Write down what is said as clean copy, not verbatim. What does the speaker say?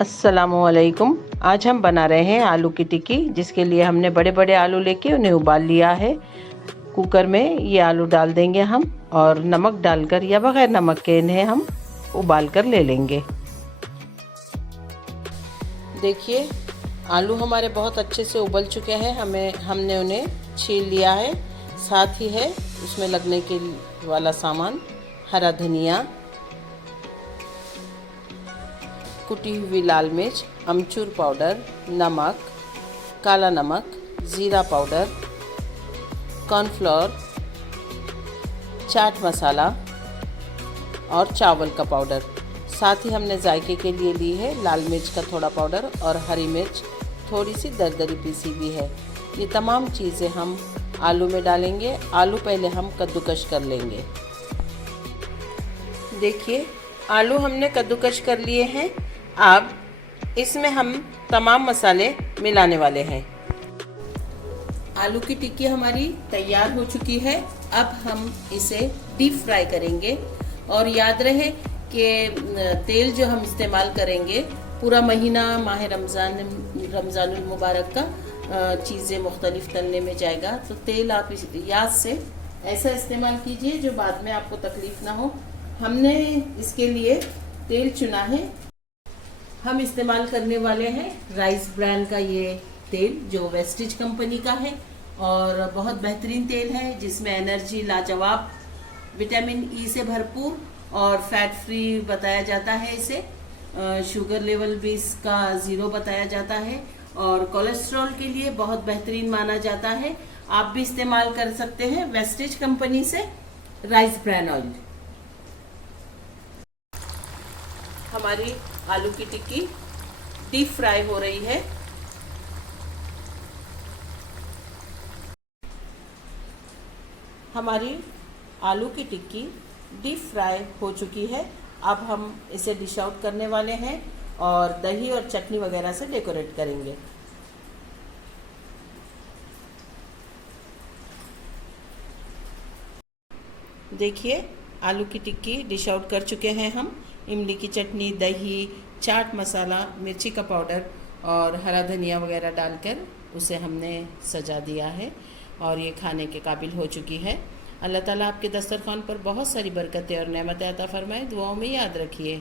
अस्सलामुअलैकुम। आज हम बना रहे हैं आलू की टिक्की, जिसके लिए हमने बड़े बड़े आलू लेके उन्हें उबाल लिया है। कुकर में ये आलू डाल देंगे हम, और नमक डालकर या बगैर नमक के इन्हें हम उबाल कर ले लेंगे। देखिए, आलू हमारे बहुत अच्छे से उबल चुके हैं। हमने उन्हें छील लिया है। साथ ही है उसमें लगने के वाला सामान: हरा धनिया, कुटी हुई लाल मिर्च, अमचूर पाउडर, नमक, काला नमक, ज़ीरा पाउडर, कॉर्नफ्लोर, चाट मसाला और चावल का पाउडर। साथ ही हमने जायके के लिए ली है लाल मिर्च का थोड़ा पाउडर और हरी मिर्च थोड़ी सी दरदरी पीसी हुई है। ये तमाम चीज़ें हम आलू में डालेंगे। आलू पहले हम कद्दूकश कर लेंगे। देखिए, आलू हमने कद्दूकश कर लिए हैं। अब इसमें हम तमाम मसाले मिलाने वाले हैं। आलू की टिक्की हमारी तैयार हो चुकी है। अब हम इसे डीप फ्राई करेंगे। और याद रहे कि तेल जो हम इस्तेमाल करेंगे, पूरा महीना माह रमज़ानुल मुबारक का चीज़ें मुख्तलिफ तलने में जाएगा, तो तेल आप याद से ऐसा इस्तेमाल कीजिए जो बाद में आपको तकलीफ़ ना हो। हमने इसके लिए तेल चुना है। हम इस्तेमाल करने वाले हैं राइस ब्रांड का ये तेल, जो वेस्टिज कंपनी का है और बहुत बेहतरीन तेल है, जिसमें एनर्जी लाजवाब, विटामिन ई से भरपूर और फैट फ्री बताया जाता है इसे। शुगर लेवल भी इसका 0 बताया जाता है और कोलेस्ट्रॉल के लिए बहुत बेहतरीन माना जाता है। आप भी इस्तेमाल कर सकते हैं वेस्टिज कंपनी से राइस ब्रांड ऑयल। हमारी आलू की टिक्की डीप फ्राई हो रही है। हमारी आलू की टिक्की डीप फ्राई हो चुकी है। अब हम इसे डिश आउट करने वाले हैं और दही और चटनी वगैरह से डेकोरेट करेंगे। देखिए, आलू की टिक्की डिश आउट कर चुके हैं हम। इमली की चटनी, दही, चाट मसाला, मिर्ची का पाउडर और हरा धनिया वगैरह डालकर उसे हमने सजा दिया है और ये खाने के काबिल हो चुकी है। अल्लाह ताला आपके दस्तरखान पर बहुत सारी बरकतें और नेमतें अता फरमाए। दुआओं में याद रखिए।